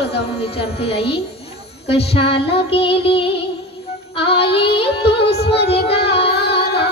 जवळ जाऊन विचारते, आई कशाला गेली आई तू स्वर्गाला,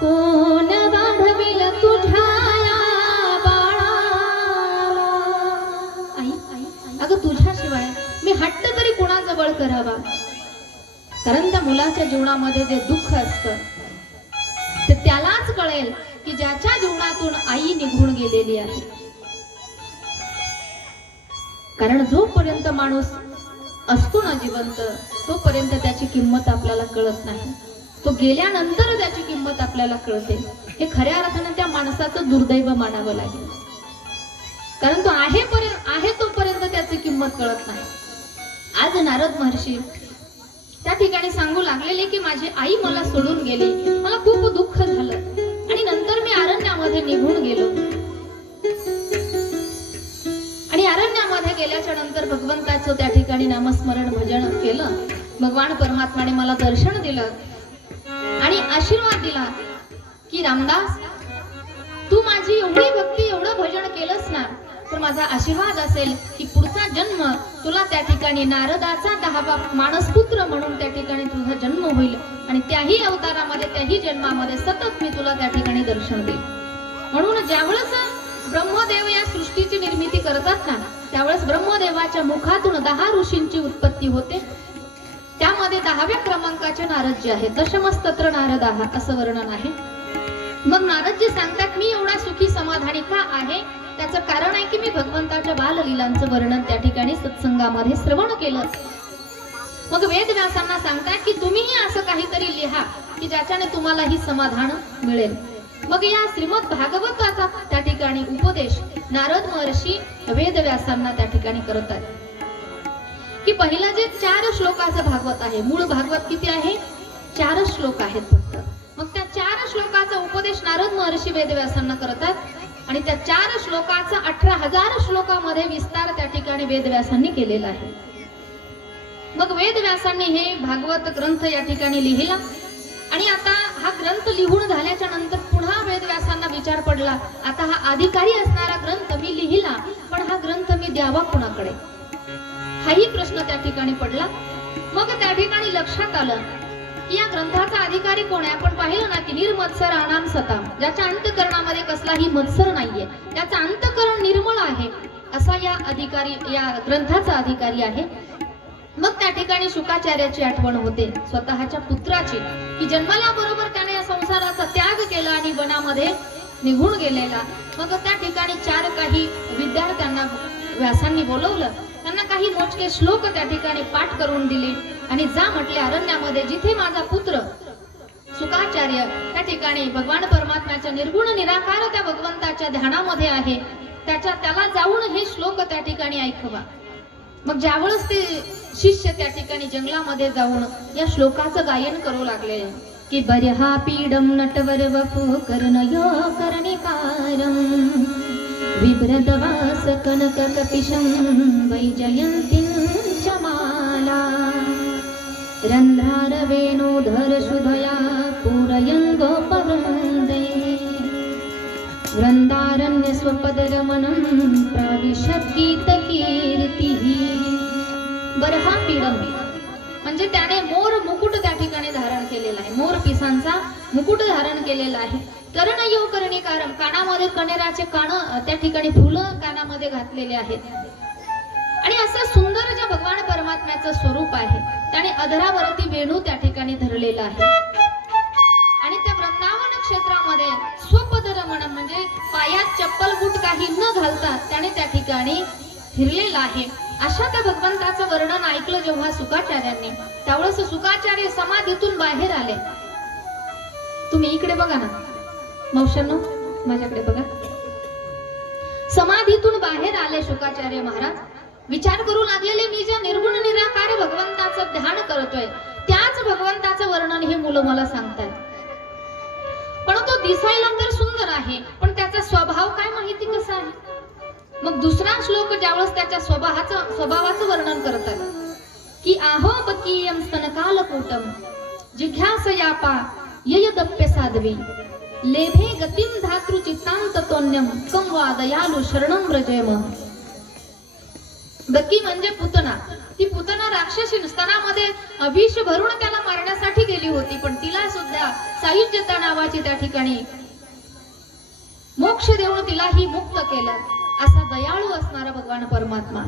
कोण वाढविल तुझ्या बाळाला. आई अगं तुझ्याशिवाय मी हट्ट तरी कुणाजवळ करावा. कारण त्या मुलाच्या जीवनामध्ये जे दुःख असतं ते त्यालाच कळेल की ज्याच्या जीवनातून आई निघून गेलेली आहे. कारण जोपर्यंत माणूस असतो ना जिवंत, तोपर्यंत त्याची किंमत आपल्याला कळत नाही. तो गेल्यानंतर त्याची किंमत आपल्याला कळते. हे खऱ्या अर्थाने त्या माणसाचं दुर्दैव मानावं लागेल. कारण तो आहे तोपर्यंत त्याची किंमत कळत नाही. आज नारद महर्षी त्या ठिकाणी सांगू लागलेले की माझी आई मला सोडून गेली, मला खूप दुःख झालं आणि नंतर मी अरण्यामध्ये निघून गेलो. आणि अरण्यामध्ये गेल्याच्या नंतर भगवंताचं त्या ठिकाणी नामस्मरण भजन केलं. भगवान परमात्माने मला दर्शन दिलं आणि आशीर्वाद दिला की रामदास तू माझी एवढी भक्ती एवढं भजन केलंस ना, तर माझा आशीर्वाद असेल की पुढचा जन्म तुला त्या ठिकाणी नारदाचा 10वा मानसपुत्र म्हणून त्या ठिकाणी तुझा जन्म होईल आणि त्याही अवतारामध्ये त्याही जन्मामध्ये सतत मी तुला त्या ठिकाणी दर्शन देईल. म्हणून ज्यावेळेस ब्रह्मदेव या सृष्टीची निर्मिती करतात ना, त्यावेळेस ब्रह्मदेवाच्या मुखातून 10 ऋषींची उत्पत्ती होते. त्यामध्ये 10व्या क्रमांकाचे नारद जे आहेत, दशमस्तत्र नारदाः असं वर्णन आहे. मग नारदजी सांगतात मी एवढा सुखी समाधानी का आहे, त्याचं कारण आहे की मी भगवंताच्या बाललीलांचं वर्णन त्या ठिकाणी सत्संगामध्ये श्रवण केलं. मग वेदव्यासांना सांगतात की तुम्हीही असं काहीतरी लिहा की ज्याच्याने तुम्हालाही समाधान मिळेल. मग या श्रीमद भागवताचा त्या ठिकाणी उपदेश नारद महर्षी वेदव्यासांना त्या ठिकाणी करतात. की पहिलं जे 4 श्लोकाचं भागवत आहे, मूळ भागवत किती आहे, 4 श्लोक आहेत फक्त. मग त्या 4 श्लोकाचा उपदेश नारद महर्षी वेदव्यासांना करतात आणि त्या 4 श्लोकाचा 18,000 श्लोकामध्ये विस्तार त्या ठिकाणी वेदव्यासांनी केलेला आहे. मग वेदव्यासांनी हे भागवत ग्रंथ या ठिकाणी लिहिला आणि आता हा ग्रंथ लिहून झाल्याच्या नंतर पुन्हा वेदव्यासांना विचार पडला, आता हा अधिकारी असणारा ग्रंथ मी लिहिला, पण हा ग्रंथ मी द्यावा कोणाकडे, हाही प्रश्न त्या ठिकाणी पडला. मग त्या ठिकाणी लक्षात आलं की या ग्रंथाचा अधिकारी कोण आहे. आपण पाहिलं ना की निर्मत्सर अनाम सताम, ज्याच्या अंतःकरणामध्ये कसलाही मत्सर नाहीये, त्याचं अंतःकरण निर्मळ आहे, असा या ग्रंथाचा अधिकारी आहे. मग त्या ठिकाणी शुकाचार्याची आठवण होते स्वतःच्या पुत्राची, की जन्मल्याबरोबर त्याने या संसाराचा त्याग केला आणि वनामध्ये निघून गेलेला. मग त्या ठिकाणी 4 काही विद्यार्थ्यांना व्यासांनी बोलवलं, त्यांना काही मोजके श्लोक त्या ठिकाणी पाठ करून दिले आणि जा म्हटले अरण्यामध्ये, जिथे माझा पुत्र शुकाचार्य त्या ठिकाणी भगवान परमात्म्याच्या निर्गुण निराकार त्या भगवंताच्या ध्यानामध्ये आहे, त्याला जाऊन हे श्लोक त्या ठिकाणी ऐकवा. मग ज्यावेळेस ते शिष्य त्या ठिकाणी जंगलामध्ये जाऊन या श्लोकाचं गायन करू लागले की बर्हा पीडम नटवर वपु कर्णयो कर्णिकारम विभ्रदवास कनक कपिशं वैजयन्तीं च माला रंध्रार वेणुधर शुभया पूरयन् गोपवृन्दे वृंदारण्य स्वपदगमनं प्रविशत् गीतकीर्तिः. बर्हा पीडम म्हणजे त्याने मोर मुकुट त्या ठिकाणी धारण केलेला आहे, मोर पिसांचा मुकुट धारण केलेला आहे. कर्णयो कर्णिकारम, कानामध्ये कणेराचे कान त्या ठिकाणी फुलं कानामध्ये घातलेले आहेत. आणि असं सुंदर जे भगवान परमात्म्याचं स्वरूप आहे, त्याने अधरावरती वेणू त्या ठिकाणी धरलेला आहे. आणि त्या वृंदावन क्षेत्रामध्ये स्वपदरमण म्हणजे पायात चप्पल बूट काही न घालता त्याने त्या ठिकाणी फिरलेला आहे. अशा त्या भगवंताचं वर्णन ऐकलं जेव्हा शुकाचार्यांनी, त्यावेळेस शुकाचार्य समाधीतून बाहेर आले. तुम्ही इकडे बघा ना मावशांनो, माझ्याकडे बघा. समाधीतून बाहेर आले शुकाचार्य महाराज. विचार करू लागलेले, मी ज्या निर्गुण निराकार भगवंताचं ध्यान करतोय त्याच भगवंताचं वर्णन हे मुलं मला सांगतात. पण तो दिसायला तर सुंदर आहे, पण त्याचा स्वभाव काय माहिती कसा आहे. मग दुसरा श्लोक ज्यावेळेस त्याच्या स्वभावाचं वर्णन करतात की आहो बकीयम स्तनकालकूटम जिघ्यासयापा ययदप्य साध्वी लेभे गतिम धातृ चित्तांत तोन्यम कम वा दयालु शरणं व्रजेम. बकी म्हणजे पुतना. ती पुतना राक्षसी स्तनामध्ये विष भरून त्याला मारण्यासाठी गेली होती, पण तिला सुद्धा सायुज्यता नावाची त्या ठिकाणी मोक्ष देऊन तिलाही मुक्त केलं. असा दयाळू असणारा भगवान परमात्मा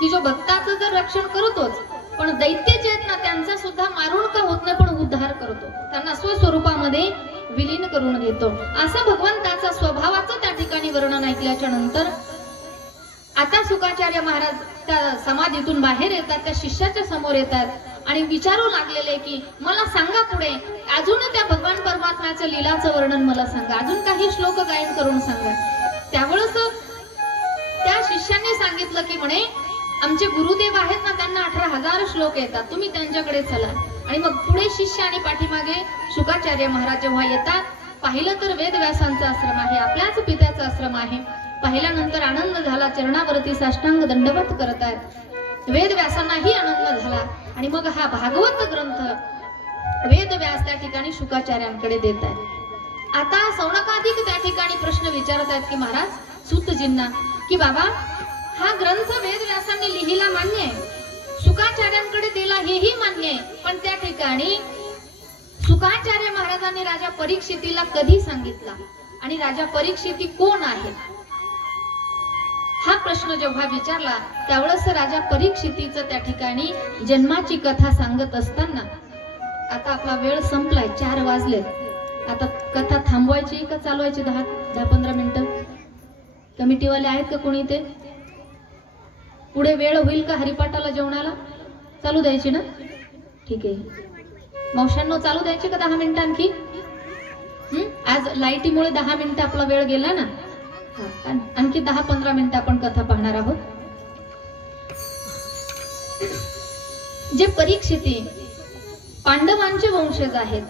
की जो भक्ताचं तर रक्षण करतोच, पण दैत्य जे आहेत ना त्यांचा सुद्धा मारून का होत नाही, पण उद्धार करतो, त्यांना स्वस्वरूपामध्ये विलीन करून घेतो. असा भगवंताचा स्वभावाचं त्या ठिकाणी वर्णन ऐकल्याच्या नंतर आता शुकाचार्य महाराज त्या समाधीतून बाहेर येतात, त्या शिष्याच्या समोर येतात आणि विचारू लागलेले की मला सांगा पुढे अजून त्या भगवान परमात्म्याचं लीलाचं वर्णन मला सांगा, अजून काही श्लोक गायन करून सांगा. त्यावेळेस त्या शिष्याने सांगितलं की म्हणे आमचे गुरुदेव आहेत ना त्यांना 18,000 श्लोक येतात, तुम्ही त्यांच्याकडे चला. आणि मग पुढे शिष्य आणि पाठीमागे शुकाचार्य महाराज जेव्हा येतात, पाहिलं तर वेदव्यासांचा आश्रम आहे, आपल्याच पित्याचा आश्रम आहे. पाहिल्यानंतर आनंद झाला, चरणावरती साष्टांग दंडवत करत आहेत. वेदव्यासांनाही आनंद झाला आणि मग हा भागवत ग्रंथ वेदव्यास त्या ठिकाणी शुकाचार्यांकडे देत आहेत. आता सौनकाधिक त्या ठिकाणी प्रश्न विचारत आहेत की महाराज सूतजींना की बाबा हा ग्रंथ वेदव्यासांनी लिहिला मान्य आहे, शुकाचार्यांकडे दिला हेही मान्य आहे, पण त्या ठिकाणी शुकाचार्य महाराजांनी राजा परीक्षितीला कधी सांगितला आणि राजा परीक्षिती कोण आहे हा प्रश्न जेव्हा विचारला त्यावेळेस राजा परीक्षितीचं त्या ठिकाणी जन्माची कथा सांगत असताना आता आपला वेळ संपलाय, 4 वाजलेत. आता कथा थांबवायची का चालवायची? 10-15 मिनिटं. कमिटीवाले आहेत का कोणी? ते पुढे वेळ होईल का हरिपाठाला जेवणाला? चालू द्यायची ना? ठीक आहे. मावशांनो चालू द्यायची का 10 मिनिटं आणखी? आज लाईटीमुळे 10 मिनिटं आपला वेळ गेला ना. आणखी 10-15 मिनिटं आपण कथा पाहणार आहोत. जे परीक्षिती पांडवांचे वंशज आहेत